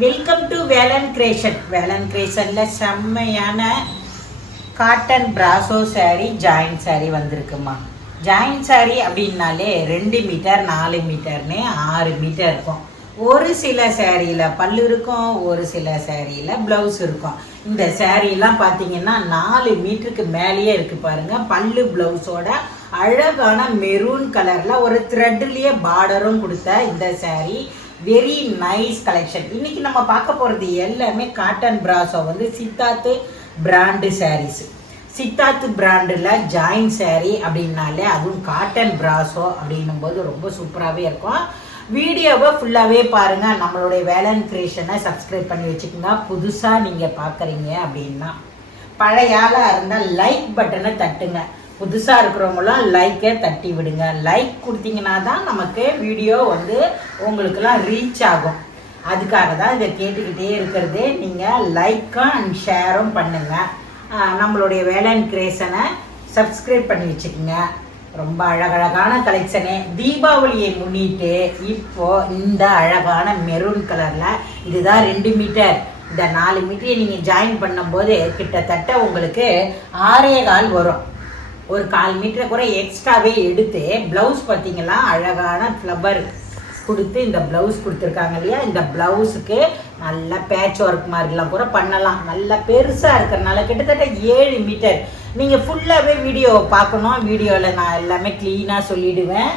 Welcome to Velan creation. Velan கிரியேஷனில் செம்மையான cotton பிராசோ சாரீ ஜாயின் சாரீ வந்திருக்குமா. ஜாயின் சாரீ அப்படின்னாலே 2 மீட்டர் 4 மீட்டர்னு 6 மீட்டர் இருக்கும். ஒரு சில சேரீயில் பல்லு இருக்கும், ஒரு சில சேரீயில் ப்ளவுஸ் இருக்கும். இந்த சேரீலாம் பார்த்தீங்கன்னா 4 மீட்டருக்கு மேலேயே இருக்குது பாருங்கள். பல்லு ப்ளவுஸோட அழகான மெரூன் கலரில் ஒரு த்ரெட்லேயே பார்டரும் கொடுத்த இந்த சேரீ வெரி நைஸ் கலெக்ஷன். இன்னைக்கு நம்ம பார்க்க போகிறது எல்லாமே காட்டன் பிராசோ வந்து சித்தார்த்து பிராண்டு சாரீஸ். சித்தார்த்து பிராண்டில் ஜாயின் சாரீ அப்படின்னாலே அதுவும் காட்டன் பிராசோ அப்படின்னும் போது ரொம்ப சூப்பராகவே இருக்கும். வீடியோவை ஃபுல்லாகவே பாருங்கள். நம்மளுடைய வேலன் கிரியேஷனை சப்ஸ்கிரைப் பண்ணி வச்சுக்கோங்க. புதுசாக நீங்கள் பார்க்குறீங்க அப்படின்னா பழைய ஆளாக இருந்தால் லைக் பட்டனை தட்டுங்க. புதுசாக இருக்கிறவங்களாம் லைக்கை தட்டி விடுங்க. லைக் கொடுத்தீங்கன்னா தான் நமக்கு வீடியோ வந்து உங்களுக்கெல்லாம் ரீச் ஆகும். அதுக்காக தான் இதை கேட்டுக்கிட்டே இருக்கிறது. நீங்கள் லைக்கும் அண்ட் ஷேரும் பண்ணுங்கள். நம்மளுடைய வேலன் கிரியேஷனை சப்ஸ்கிரைப் பண்ணி வச்சுக்கோங்க. ரொம்ப அழகழகான கலெக்ஷனு. தீபாவளியை முன்னிட்டு இப்போது இந்த அழகான மெரூன் கலரில் இதுதான் 2 மீட்டர். இந்த 4 மீட்டரை நீங்கள் ஜாயின் பண்ணும்போது கிட்டத்தட்ட உங்களுக்கு 6.25 வரும். ஒரு 1/4 மீட்டரை கூட எக்ஸ்ட்ராவே எடுத்து ப்ளவுஸ் பார்த்தீங்களா அழகான ஃப்ளவர் கொடுத்து இந்த ப்ளவுஸ் கொடுத்துருக்காங்க இல்லையா. இந்த ப்ளவுஸுக்கு நல்ல பேட்ச் ஒர்க் மாதிரிலாம் கூட பண்ணலாம். நல்லா பெருசாக இருக்கிறனால கிட்டத்தட்ட 7 மீட்டர். நீங்கள் ஃபுல்லாகவே வீடியோவை பார்க்கணும். வீடியோவில் நான் எல்லாமே க்ளீனாக சொல்லிவிடுவேன்.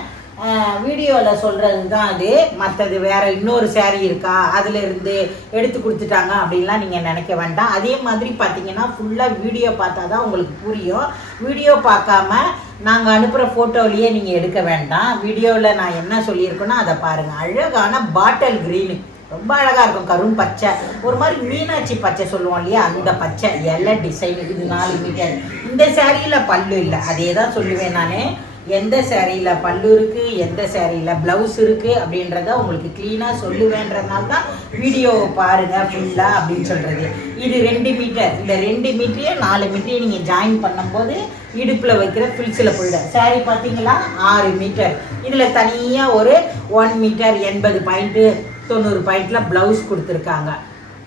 வீடியோவில் சொல்கிறது தான் அது. மற்றது வேறு இன்னொரு சேரீ இருக்கா அதில் இருந்து எடுத்து கொடுத்துட்டாங்க அப்படின்லாம் நீங்கள் நினைக்க வேண்டாம். அதே மாதிரி பார்த்தீங்கன்னா ஃபுல்லாக வீடியோ பார்த்தா தான் உங்களுக்கு புரியும். வீடியோ பார்க்காம நாங்கள் அனுப்புகிற ஃபோட்டோவிலேயே நீங்கள் எடுக்க வேண்டாம். வீடியோவில் நான் என்ன சொல்லியிருக்கேனோ அதை பாருங்கள். அழகான பாட்டில் க்ரீனு ரொம்ப அழகாக இருக்கும். கரும் பச்சை, ஒரு மாதிரி மீனாட்சி பச்சை சொல்லுவோம் இல்லையா, அந்த பச்சை எல்லாம் டிசைன். இது 4 மீட்டர். இந்த சேரீயில் பல்லு இல்லை. அதே தான் சொல்லுவேன் நான். எந்த சேரீயில் பல்லு இருக்குது, எந்த சேரீயில் ப்ளவுஸ் இருக்குது அப்படின்றத உங்களுக்கு க்ளீனாக சொல்லுவேன்றதுனால தான் வீடியோவை பாருங்கள் ஃபுல்லாக அப்படின்னு சொல்கிறது. இது 2 மீட்டர். இந்த 2 மீட்டரையே 4 மீட்டரையே நீங்கள் ஜாயின் பண்ணும்போது இடுப்பில் வைக்கிற ஃபில்ஸில் போயிடும். சேரீ பார்த்தீங்களா 6 மீட்டர். இதில் தனியாக ஒரு 1 மீட்டர் 80 பாயிண்ட்டு 90 பாயிண்டில் ப்ளவுஸ் கொடுத்துருக்காங்க.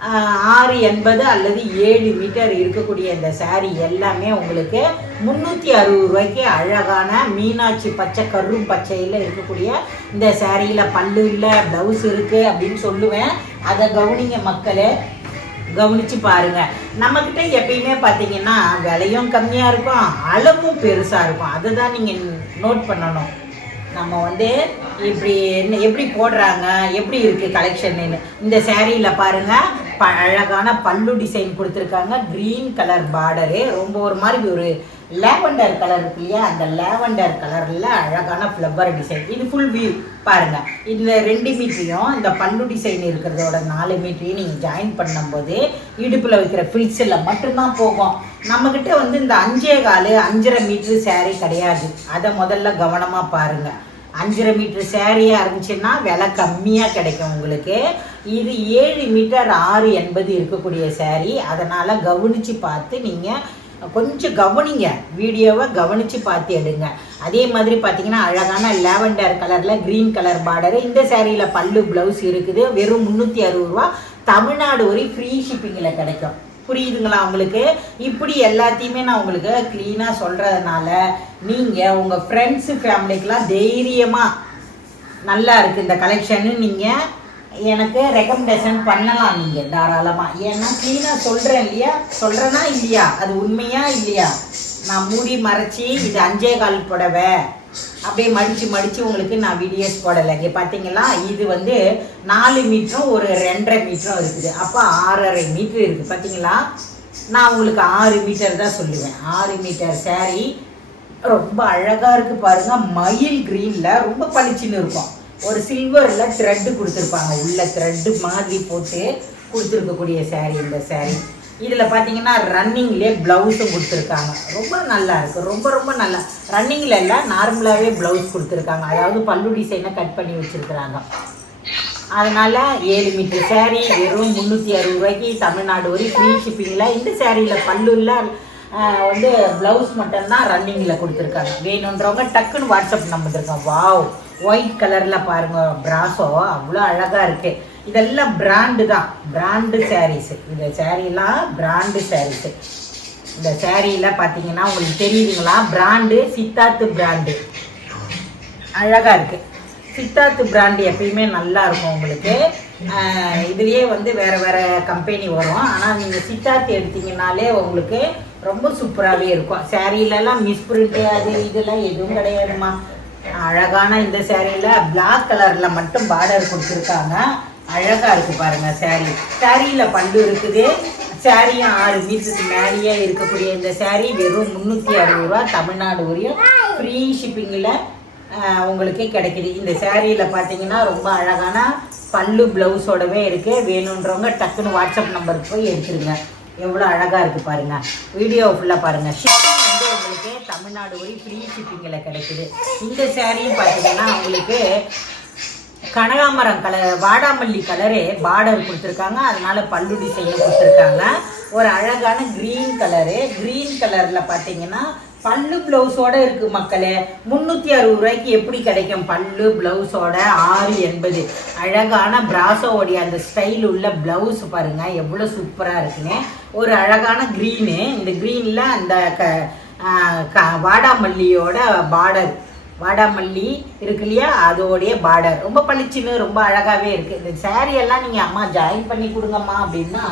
680 அல்லது 7 மீட்டர் இருக்கக்கூடிய இந்த சாரீ எல்லாமே உங்களுக்கு 360 ரூபாய்க்கு அழகான மீனாட்சி பச்சை கரும் பச்சையில் இருக்கக்கூடிய இந்த சாரியில் பல்லு இல்லை ப்ளவுஸ் இருக்குது அப்படின்னு சொல்லுவேன். அதை கவனிங்க மக்களே, கவனித்து பாருங்கள். நம்மக்கிட்ட எப்பயுமே பார்த்தீங்கன்னா விலையும் கம்மியாக இருக்கும், அளவும் பெருசாக இருக்கும். அதை தான் நீங்கள் நோட் பண்ணணும். நம்ம வந்து இப்படி எப்படி போடுறாங்க, எப்படி இருக்குது கலெக்ஷன்னு. இந்த சேரீயில் பாருங்கள் அழகான பல்லு டிசைன் கொடுத்துருக்காங்க. க்ரீன் கலர் பார்டரு, ரொம்ப ஒரு மாதிரி ஒரு லேவண்டர் கலர் இருக்கு இல்லையா, அந்த லேவண்டர் கலரில் அழகான ஃப்ளவர் டிசைன். இது ஃபுல் வியூ பாருங்கள். இந்த 2 மீட்டரையும் இந்த பல்லு டிசைன் இருக்கிறதோட 4 மீட்டரையும் நீங்கள் ஜாயின் பண்ணும்போது இடுப்பில் வைக்கிற ஃபில்ஸில் மட்டும்தான் போகும். நம்மக்கிட்ட வந்து இந்த 5.25 5.5 மீட்ரு சேரீ கிடையாது. அதை முதல்ல கவனமாக பாருங்கள். 5.5 மீட்ரு சேரீயாக இருந்துச்சுன்னா விலை கம்மியாக கிடைக்கும் உங்களுக்கு. இது 7 மீட்டர் 680 இருக்கக்கூடிய சேரீ. அதனால் கவனித்து பார்த்து நீங்கள் கொஞ்சம் கவனிங்க. வீடியோவை கவனித்து பார்த்து எடுங்க. அதே மாதிரி பார்த்தீங்கன்னா அழகான லேவண்டர் கலரில் க்ரீன் கலர் பார்டரு. இந்த சேரீயில் பல்லு ப்ளவுஸ் இருக்குது. வெறும் 360 ரூபா. தமிழ்நாடு வரை ஃப்ரீ ஷிப்பிங்கில் கிடைக்கும். புரியுதுங்களா உங்களுக்கு? இப்படி எல்லாத்தையுமே நான் உங்களுக்கு க்ளீனாக சொல்கிறதுனால நீங்கள் உங்கள் ஃப்ரெண்ட்ஸு ஃபேமிலிக்கெலாம் தைரியமாக நல்லா இருக்குது இந்த கலெக்ஷன்னு நீங்கள் எனக்கு ரெக்கமெண்டேஷன் பண்ணலாம். நீங்கள் தாராளமாக. ஏன்னா க்ளீனாக சொல்கிறேன் இல்லையா, சொல்கிறேன்னா இல்லையா, அது உண்மையா இல்லையா. நான் மூடி மறைச்சி இது 5.25 புடவை அப்படியே மடித்து உங்களுக்கு நான் வீடியோஸ் போடலை. இங்கே பார்த்தீங்களா இது வந்து 4 மீட்டரும் ஒரு 2.5 மீட்டரும் இருக்குது. அப்போ 6.5 மீட்ரு இருக்குது. பார்த்தீங்களா, நான் உங்களுக்கு 6 மீட்டர் தான் சொல்லுவேன். 6 மீட்டர் சேரீ ரொம்ப அழகாக இருக்குது பாருங்கள். மயில் க்ரீனில் ரொம்ப பளிச்சுன்னு இருக்கும். ஒரு சில்வரில் த்ரெட்டு கொடுத்துருப்பாங்க. உள்ள த்ரெட்டு மாதிரி போட்டு கொடுத்துருக்கக்கூடிய சேரீ இந்த சேரீ. இதில் பார்த்தீங்கன்னா ரன்னிங்லேயே ப்ளவுஸும் கொடுத்துருக்காங்க. ரொம்ப நல்லா இருக்குது. ரொம்ப நல்லா ரன்னிங்கில் எல்லாம் நார்மலாகவே ப்ளவுஸ் கொடுத்துருக்காங்க. அதாவது பல்லு டிசைனை கட் பண்ணி வச்சுருக்குறாங்க. அதனால் 7 மீட்டர் சேரீ வெறும் 360 ரூபாய்க்கு தமிழ்நாடு வரை ஃப்ரீ ஷிப்பிங்கில். இந்த சேரீயில் பல்லுல வந்து ப்ளவுஸ் மட்டும்தான் ரன்னிங்கில் கொடுத்துருக்காங்க. வேணுன்றவங்க டக்குன்னு வாட்ஸ்அப் நம்பர் இருக்கோம். வாவ், ஒயிட் கலரில் பாருங்கள் பிராசோ அவ்வளோ அழகாக இருக்குது. இதெல்லாம் பிராண்டு தான், பிராண்டு சாரீஸு. இந்த சாரீலாம் பிராண்டு சாரீஸு. இந்த சாரியில் பார்த்தீங்கன்னா உங்களுக்கு தெரியுதுங்களா, பிராண்டு சித்தார்த்து பிராண்டு. அழகாக இருக்குது. சித்தார்த்து பிராண்டு எப்பயுமே நல்லா இருக்கும் உங்களுக்கு. இதுலேயே வந்து வேறு வேறு கம்பெனி வரும். ஆனால் நீங்கள் சித்தார்த்து எடுத்தீங்கன்னாலே உங்களுக்கு ரொம்ப சூப்பராகவே இருக்கும். சாரீலெல்லாம் மிஸ்பிரிண்ட்டு அது இதெல்லாம் எதுவும் கிடையாதுமா. அழகான இந்த சாரியில் பிளாக் கலரில் மட்டும் பார்டர் கொடுத்துருக்காங்க. அழகாக இருக்குது பாருங்கள் சாரீ. சாரியில் பண்டு இருக்குது. சாரியும் 6 மீட்டருக்கு மேலேயே இருக்கக்கூடிய இந்த சாரீ வெறும் 360 ரூபா. தமிழ்நாடு வரையும் ஃப்ரீ ஷிப்பிங்கில் உங்களுக்கு கிடைக்கிது. இந்த சாரியில் பார்த்தீங்கன்னா ரொம்ப அழகான பல்லு ப்ளவுஸோடவே இருக்குது. வேணுன்றவங்க டக்குன்னு வாட்ஸ்அப் நம்பருக்கு போய் எடுத்துருங்க. எவ்வளோ அழகாக இருக்குது பாருங்கள். வீடியோ ஃபுல்லாக பாருங்கள். ஷிப்பிங் வந்து உங்களுக்கு தமிழ்நாடு வரை ஃப்ரீ ஷிப்பிங்கில் கிடைக்கிது. இந்த சாரியும் பார்த்தீங்கன்னா உங்களுக்கு கனகாமரம் கலர், வாடாமல்லி கலரு பார்டர் கொடுத்துருக்காங்க. அதனால பல்லு டிசைனும் கொடுத்துருக்காங்க. ஒரு அழகான க்ரீன் கலரு. க்ரீன் கலரில் பார்த்தீங்கன்னா பல்லு ப்ளவுஸோடு இருக்குது மக்களே. 360 ரூபாய்க்கு எப்படி கிடைக்கும் பல்லு ப்ளவுஸோட? 680. அழகான பிராசோடைய அந்த ஸ்டைல் உள்ள ப்ளவுஸ் பாருங்கள் எவ்வளோ சூப்பராக இருக்குன்னு. ஒரு அழகான க்ரீனு. இந்த க்ரீனில் அந்த வாடாமல்லியோட பார்டர், வாடாமல்லி இருக்கு இல்லையா, அதோடைய பார்டர் ரொம்ப பளிச்சுன்னு ரொம்ப அழகாகவே இருக்குது. இந்த சாரியெல்லாம் நீங்கள் அம்மா ஜாயின் பண்ணி கொடுங்கம்மா அப்படின்னா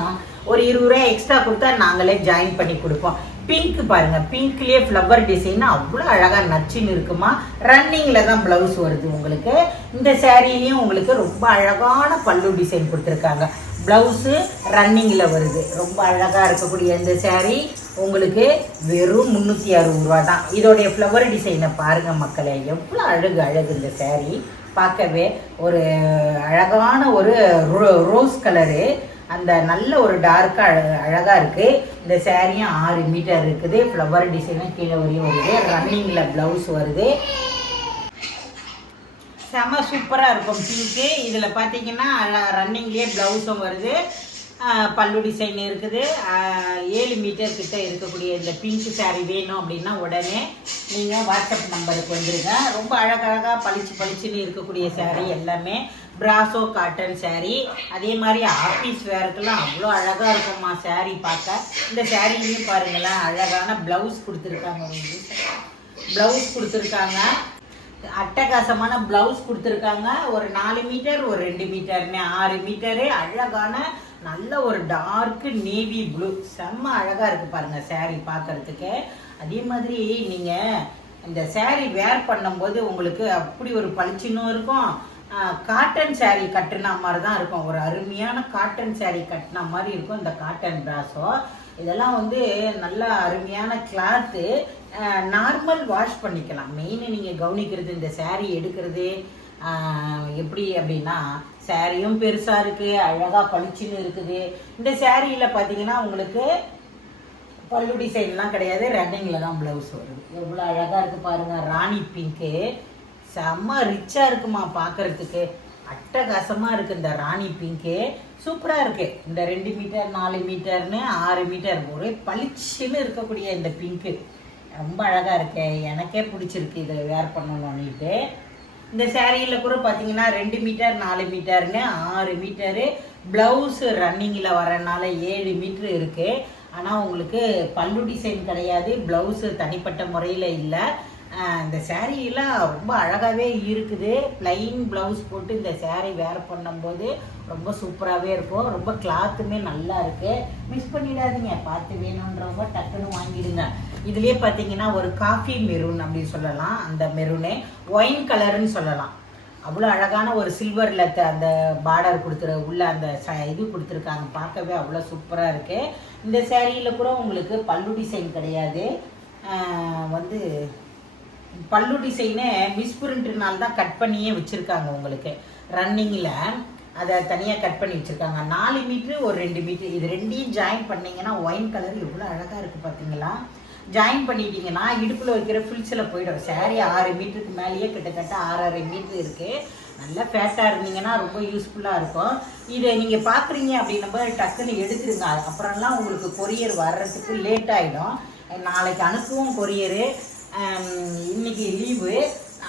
ஒரு 20 ரூபாய் எக்ஸ்ட்ரா கொடுத்தா நாங்களே ஜாயின் பண்ணி கொடுப்போம். பிங்க் பாருங்கள், பிங்க்லேயே ஃப்ளவர் டிசைன் அவ்வளோ அழகாக நச்சுன்னு இருக்குமா. ரன்னிங்கில் தான் ப்ளவுஸ் வருது உங்களுக்கு. இந்த சாரீலையும் உங்களுக்கு ரொம்ப அழகான பல்லு டிசைன் கொடுத்துருக்காங்க. ப்ளவுஸு ரன்னிங்கில் வருது. ரொம்ப அழகாக இருக்கக்கூடிய இந்த சாரீ உங்களுக்கு வெறும் 360 ரூபா தான். இதோடைய ஃப்ளவர் டிசைனை பாருங்கள் மக்களே, எவ்வளோ அழகு இந்த சாரீ. பார்க்கவே ஒரு அழகான ஒரு ரோஸ் கலரு, அந்த நல்ல ஒரு டார்க்காக அழகாக இருக்குது. இந்த சாரியும் 6 மீட்டர் இருக்குது. ஃப்ளவர் டிசைனும் கீழே வரையும் வருது. ரன்னிங்கில் ப்ளவுஸ் வருது. செம சூப்பராக இருக்கும் பிங்க்கு. இதில் பார்த்தீங்கன்னா ரன்னிங்லேயே ப்ளவுஸும் வருது. பல்லு டிசைன் இருக்குது. 7 மீட்டர் கிட்ட இருக்கக்கூடிய இந்த பிங்க் சாரீ வேணும் அப்படின்னா உடனே நீங்கள் வாட்ஸ்அப் நம்பருக்கு வந்துடுங்க. ரொம்ப அழகழகாக பளிச்சுன்னு இருக்கக்கூடிய சாரீ எல்லாமே பிராசோ காட்டன் சாரீ. அதே மாதிரி ஆஃபீஸ் வேருக்கெல்லாம் அவ்வளோ அழகாக இருக்கும்மா சாரீ பார்க்க. இந்த சாரீலையும் பாருங்களேன் அழகான ப்ளவுஸ் கொடுத்துருக்காங்க. ப்ளவுஸ் கொடுத்துருக்காங்க, அட்டகாசமான ப்ளவுஸ் கொடுத்துருக்காங்க. ஒரு 4 மீட்டர் ஒரு 2 மீட்டர்னு 6 மீட்டரு. அழகான நல்ல ஒரு டார்க்கு நேவி ப்ளூ, செம்ம அழகாக இருக்குது பாருங்கள் சாரீ பார்க்குறதுக்கு. அதே மாதிரி நீங்கள் இந்த சாரீ வேர் பண்ணும்போது உங்களுக்கு அப்படி ஒரு பளிச்சுன்னும் இருக்கும். காட்டன் சாரீ கட்டின மாதிரி தான் இருக்கும். ஒரு அருமையான காட்டன் சாரீ கட்டின மாதிரி இருக்கும் இந்த காட்டன் பிராஸோ. இதெல்லாம் வந்து நல்ல அருமையான கிளாத்து. நார்மல் வாஷ் பண்ணிக்கலாம். மெயினாக நீங்கள் கவனிக்கிறது இந்த சாரீ எடுக்கிறது எப்படி அப்படின்னா, சாரியும் பெருசாக இருக்குது, அழகாக பளிச்சுன்னு இருக்குது. இந்த சாரியில் பார்த்தீங்கன்னா உங்களுக்கு பல்லு டிசைன்லாம் கிடையாது. ரன்னிங்கில் தான் ப்ளவுஸ் வருது. எவ்வளோ அழகாக இருக்குது பாருங்கள். ராணி பிங்க்கு செம்ம ரிச்சாக இருக்குமா பார்க்குறதுக்கு. அட்டகாசமாக இருக்குது இந்த ராணி பிங்க்கு. சூப்பராக இருக்குது. இந்த 2 மீட்டர் 4 மீட்டர்னு 6 மீட்டர் ஒரே பளிச்சுன்னு இருக்கக்கூடிய இந்த பிங்க்கு ரொம்ப அழகாக இருக்கு. எனக்கே பிடிச்சிருக்கு இதை வேர் பண்ணணும்னுட்டு. இந்த சாரியில் கூட பார்த்தீங்கன்னா 2 மீட்டர் 4 மீட்டர்னு 6 மீட்டரு. ப்ளவுஸு ரன்னிங்கில் வரனால 7 மீட்ரு இருக்குது. ஆனால் உங்களுக்கு பல்லு டிசைன் கிடையாது, ப்ளவுஸு தனிப்பட்ட முறையில் இல்லை. இந்த சாரீலாம் ரொம்ப அழகாகவே இருக்குது. ப்ளைன் ப்ளவுஸ் போட்டு இந்த சாரீ வேர் பண்ணும்போது ரொம்ப சூப்பராகவே இருக்கும். ரொம்ப கிளாத்துமே நல்லா இருக்குது. மிஸ் பண்ணிடாதீங்க. பார்த்து வேணுன்றவங்க டக்குன்னு வாங்கிடுங்க. இதுலேயே பார்த்தீங்கன்னா ஒரு காஃபி மெரூன் அப்படின்னு சொல்லலாம். அந்த மெரூனே ஒயின் கலருன்னு சொல்லலாம். அவ்வளோ அழகான ஒரு சில்வரில் அந்த பார்டர் உள்ள அந்த இது கொடுத்துருக்காங்க. பார்க்கவே அவ்வளோ சூப்பராக இருக்குது. இந்த சாரியில் கூட உங்களுக்கு பல்லு டிசைன் கிடையாது. வந்து பல்லு டிசைனே மிஸ்பிரிண்ட்னால தான் கட் பண்ணியே வச்சுருக்காங்க. உங்களுக்கு ரன்னிங்கில் அதை தனியாக கட் பண்ணி வச்சுருக்காங்க. 4 மீட்ரு ஒரு 2 மீட்ரு. இது ரெண்டையும் ஜாயின் பண்ணிங்கன்னா ஒயின் கலர் எவ்வளோ அழகாக இருக்குது பார்த்தீங்களா. ஜாயின் பண்ணிட்டீங்கன்னா இடுப்பில் வைக்கிற ஃபில்ஸில் போயிடும். சாரீ 6 மீட்டருக்கு மேலேயே கிட்டத்தட்ட 6.5 மீட்ரு இருக்குது. நல்லா ஃபேட்டாக இருந்தீங்கன்னா ரொம்ப யூஸ்ஃபுல்லாக இருக்கும். இதை நீங்கள் பார்க்குறீங்க அப்படின்னும் டக்குன்னு எடுத்துருங்க. அப்புறம்லாம் உங்களுக்கு கொரியர் வர்றதுக்கு லேட் ஆகிடும். நாளைக்கு அனுப்புவோம் கொரியரு. இன்றைக்கி லீவு.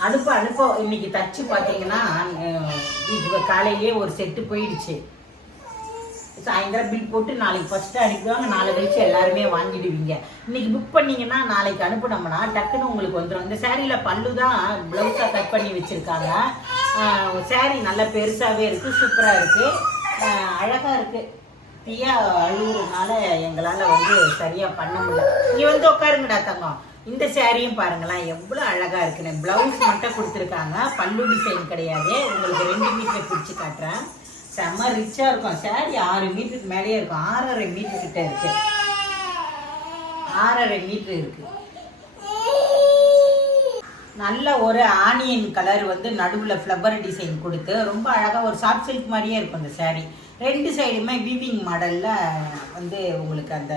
அனுப்ப இன்னைக்கு தச்சு பார்த்தீங்கன்னா வீட்டுக்கு காலையிலேயே ஒரு செட்டு போயிடுச்சு. சாயந்தரம் பில் போட்டு நாளைக்கு ஃபஸ்ட்டு அனுப்புவாங்க, நாளை கழிச்சு எல்லாருமே வாங்கிடுவீங்க. இன்னைக்கு புக் பண்ணிங்கன்னா நாளைக்கு அனுப்பினோம்னா டக்குன்னு உங்களுக்கு வந்துடும். இந்த சேரீயில் பல்லு தான் ப்ளவுஸாக கட் பண்ணி வச்சுருக்காங்க. சேரீ நல்லா பெருசாகவே இருக்குது, சூப்பராக இருக்குது, அழகாக இருக்குது. தீயா அழுகுறதுனால எங்களால் வந்து சரியாக பண்ண முடியல. நீ வந்து உட்காருங்கடா தங்கம். இந்த சேரீயும் பாருங்களேன் எவ்வளோ அழகாக இருக்குன்னு. ப்ளவுஸ் மட்டும் கொடுத்துருக்காங்க, பல்லு டிசைன் கிடையாது. உங்களுக்கு 2 மீட்டர் பிடிச்சி காட்டுறேன். செம்ம ரிச்சாக இருக்கும். சேரீ 6 மீட்டருக்கு மேலேயே இருக்கும். 6.5 மீட்டர் கிட்ட இருக்கு. 6.5 மீட்டர் இருக்கு. நல்ல ஒரு ஆனியன் கலர் வந்து நடுவில் ஃப்ளவர் டிசைன் கொடுத்து ரொம்ப அழகாக ஒரு சாஃப்ட் சில்க் மாதிரியே இருக்கும் அந்த சேரீ. 2 சைடுமே வீவிங் மாடலில் வந்து உங்களுக்கு அந்த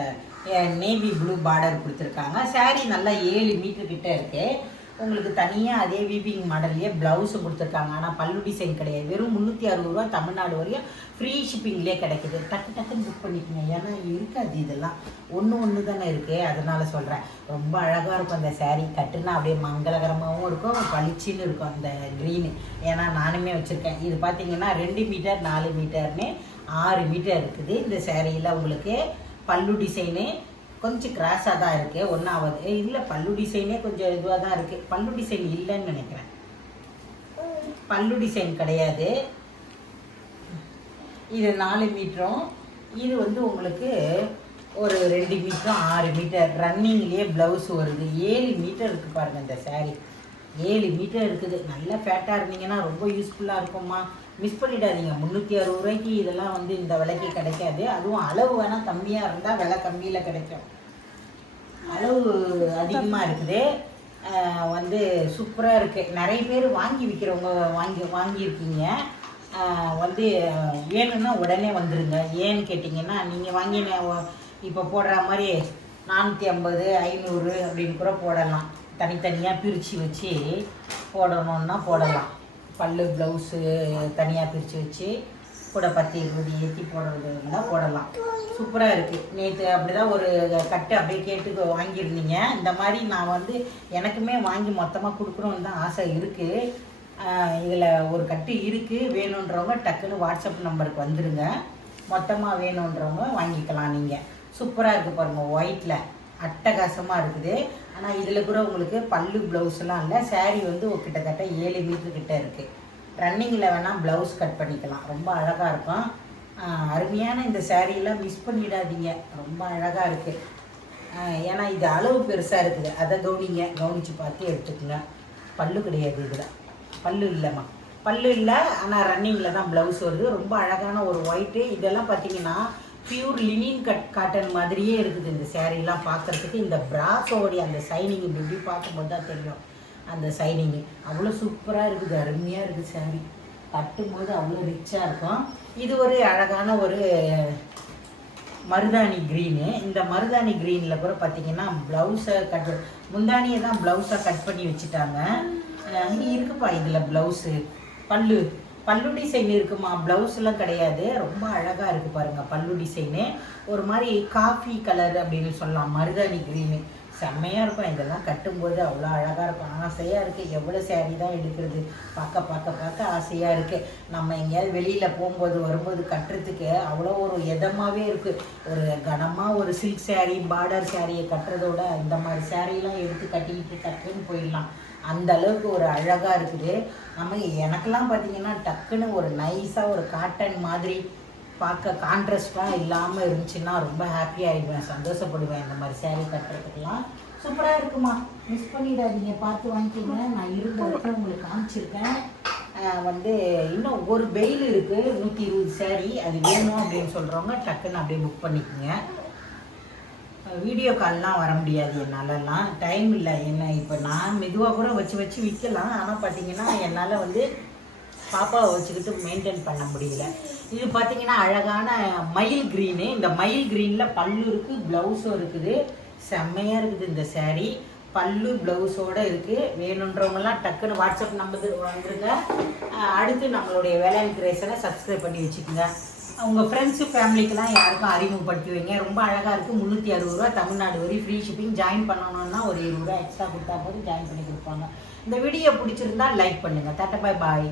நேவி ப்ளூ பார்டர் கொடுத்துருக்காங்க. சேரீ நல்லா 7 மீட்டர் கிட்ட இருக்குது. உங்களுக்கு தனியாக அதே வீவிங் மாடல்லையே ப்ளவுஸும் கொடுத்துருக்காங்க. ஆனால் பல்லு டிசைன் கிடையாது. வெறும் 360 ரூபா தமிழ்நாடு வரையும் ஃப்ரீ ஷிப்பிங்லேயே கிடைக்குது. டக்குன்னு புக் பண்ணிக்கோங்க. ஏன்னா இருக்காது, இதெல்லாம் ஒன்று தானே இருக்குது, அதனால் சொல்கிறேன். ரொம்ப அழகாக இருக்கும் அந்த சேரீ. கட்டுனா அப்படியே மங்களகரமாகவும் இருக்கும், பளிச்சின்னு இருக்கும் அந்த க்ரீனு. ஏன்னா நானுமே வச்சுருக்கேன். இது பார்த்தீங்கன்னா 2 மீட்டர் 4 மீட்டர்னு 6 மீட்டர் இருக்குது. இந்த சேரீயில் உங்களுக்கு பல்லு டிசைனு கொஞ்சம் கிராஸாக தான் இருக்குது. ஒன்றாவது இல்லை, பல்லு டிசைனே கொஞ்சம் இதுவாக தான் இருக்குது. பல்லு டிசைன் இல்லைன்னு நினைக்கிறேன். பல்லு டிசைன் கிடையாது. இது 4 மீட்டரும், இது வந்து உங்களுக்கு ஒரு 2 மீட்டரும் 6 மீட்டர் ரன்னிங்லேயே ப்ளவுஸ் வருது. 7 மீட்டர் இருக்குது பாருங்கள் இந்த சேரீ. 7 மீட்டர் இருக்குது. நல்லா ஃபேட்டாக இருந்தீங்கன்னா ரொம்ப யூஸ்ஃபுல்லாக இருக்கும்மா. மிஸ் பண்ணிடாதீங்க. 360 ரூபாய்க்கு இதெல்லாம் வந்து இந்த விலைக்கு கிடைக்காது. அதுவும் அளவு வேணால் கம்மியாக இருந்தால் விலை கம்மியில் கிடைக்கும். அளவு அதிகமாக இருக்குது. வந்து சூப்பராக இருக்குது. நிறைய பேர் வாங்கி விற்கிறவங்க வாங்கியிருக்கீங்க. வந்து வேணும்னா உடனே வந்துடுங்க. ஏன்னு கேட்டிங்கன்னா நீங்கள் வாங்கின இப்போ போடுற மாதிரி 450 500 அப்படின்னு கூட போடலாம். தனித்தனியாக பிரித்து வச்சு போடணுன்னா போடலாம். பல்லு ப்ளவுஸு தனியாக பிரித்து வச்சு கூட 10 20 ஏற்றி போடுறதுனா போடலாம். சூப்பராக இருக்குது. நேற்று அப்படி தான் ஒரு கட்டு அப்படியே கேட்டு வாங்கியிருந்தீங்க. இந்த மாதிரி நான் வந்து எனக்குமே வாங்கி மொத்தமாக கொடுக்கணுன்னு தான் ஆசை இருக்குது. இதில் ஒரு கட்டு இருக்குது. வேணுன்றவங்க டக்குன்னு வாட்ஸ்அப் நம்பருக்கு வந்துடுங்க. மொத்தமாக வேணுன்றவங்க வாங்கிக்கலாம். நீங்கள் சூப்பராக இருக்குது பாருங்கள். ஒயிட்டில் அட்டகாசமாக இருக்குது. ஆனால் இதில் கூட உங்களுக்கு பல்லு ப்ளவுஸ்லாம் இல்லை. சேரீ வந்து கிட்டத்தட்ட 7 மீட்டர் கிட்ட இருக்குது. ரன்னிங்கில் வேணால் ப்ளவுஸ் கட் பண்ணிக்கலாம். ரொம்ப அழகாக இருக்கும். அருமையான இந்த சேரீலாம் மிஸ் பண்ணிடாதீங்க. ரொம்ப அழகாக இருக்குது. ஏன்னா இது அளவு பெருசாக இருக்குது. அதை கவனித்து பார்த்து எடுத்துக்கோங்க. பல்லு கிடையாது இதில். பல்லு இல்லைம்மா, பல்லு இல்லை. ஆனால் ரன்னிங்கில் தான் ப்ளவுஸ் வருது. ரொம்ப அழகான ஒரு ஒயிட்டு. இதெல்லாம் பார்த்தீங்கன்னா பியூர் லினின் காட்டன் மாதிரியே இருக்குது இந்த சேரீலாம் பார்க்குறதுக்கு. இந்த பிராஸோடைய அந்த சைனிங் இப்படி பார்க்கும்போது தான் தெரியும். அந்த சைனிங்கு அவ்வளோ சூப்பராக இருக்குது. அருமையாக இருக்குது சேரீ. கட்டும்போது அவ்வளோ ரிச்சாக இருக்கும். இது ஒரு அழகான ஒரு மருதாணி க்ரீனு. இந்த மருதாணி க்ரீனில் கூட பார்த்தீங்கன்னா ப்ளவுஸை முந்தானியை தான் ப்ளவுஸாக கட் பண்ணி வச்சுட்டாங்க. இங்கே இருக்குப்பா இதில் ப்ளவுஸு. பல்லு டிசைன் இருக்குமா, ப்ளவுஸ்லாம் கிடையாது. ரொம்ப அழகாக இருக்குது பாருங்கள். பல்லு டிசைனு ஒரு மாதிரி காஃபி கலர் அப்படின்னு சொல்லலாம். மருதாணி க்ரீனு செம்மையாக இருக்கும். இதெல்லாம் கட்டும்போது அவ்வளோ அழகாக இருக்கும். ஆசையாக இருக்குது. எவ்வளோ சேரீ தான் எடுக்கிறது. பார்க்க ஆசையாக இருக்குது. நம்ம எங்கேயாவது வெளியில் போகும்போது வரும்போது கட்டுறதுக்கு அவ்வளோ ஒரு இதமாகவே இருக்குது. ஒரு கனமாக ஒரு சில்க் சேரீ பார்டர் சேரீயை கட்டுறதோட இந்த மாதிரி சேரீலாம் எடுத்து கட்டிக்கிட்டு டக்குன்னு போயிடலாம். அந்த அளவுக்கு ஒரு அழகாக இருக்குது. எனக்கெல்லாம் பார்த்தீங்கன்னா டக்குன்னு ஒரு நைஸாக ஒரு காட்டன் மாதிரி பார்க்க கான்ட்ராஸ்டாக இல்லாமல் இருந்துச்சுன்னா ரொம்ப ஹாப்பியாகிடுவேன், சந்தோஷப்படுவேன். இந்த மாதிரி சேரீ கட்டுறதுக்கெல்லாம் சூப்பராக இருக்குமா. மிஸ் பண்ணிடாதீங்க. பார்த்து வாங்கிக்கோங்க. நான் இருந்த வரைக்கும் உங்களுக்கு காமிச்சிருக்கேன். வந்து இன்னும் ஒரு பெயில் இருக்குது 120 சேரீ. அது வேணும் அப்படின்னு சொல்கிறவங்க டக்குன்னு அப்படியே புக் பண்ணிக்கோங்க. வீடியோ கால்லாம் வர முடியாது என்னாலலாம், டைம் இல்லை. என்ன இப்போ நான் மெதுவாக கூட வச்சு விற்கலாம். ஆனால் பார்த்தீங்கன்னா என்னால் வந்து பாப்பாவை வச்சுக்கிட்டு மெயின்டைன் பண்ண முடியல. இது பார்த்தீங்கன்னா அழகான மயில் க்ரீனு. இந்த மயில் க்ரீனில் பல்லு இருக்குது, ப்ளவுஸும் இருக்குது. செம்மையாக இருக்குது இந்த சேரீ. பல்லு ப்ளவுஸோடு இருக்குது. வேணுன்றவங்கலாம் டக்குன்னு வாட்ஸ்அப் நம்பருக்கு வந்துருங்க. அடுத்து நம்மளுடைய வேளாண் கிரியேஷனை சப்ஸ்கிரைப் பண்ணி வச்சுக்கோங்க. உங்கள் ஃப்ரெண்ட்ஸு ஃபேமிலிக்கெலாம் யாருக்கும் அறிமுகப்படுத்தி வைங்க. ரொம்ப அழகாக இருக்குது. 360 ரூபா, தமிழ்நாடு வரை ஃப்ரீ ஷிப்பிங். ஜாயின் பண்ணணுன்னா ஒரு 20 ரூபா எக்ஸ்ட்ரா கொடுத்தா போதும், ஜாயின் பண்ணி கொடுப்பாங்க. இந்த வீடியோ பிடிச்சிருந்தா லைக் பண்ணுங்கள். டாட்டா பாய் பாய்.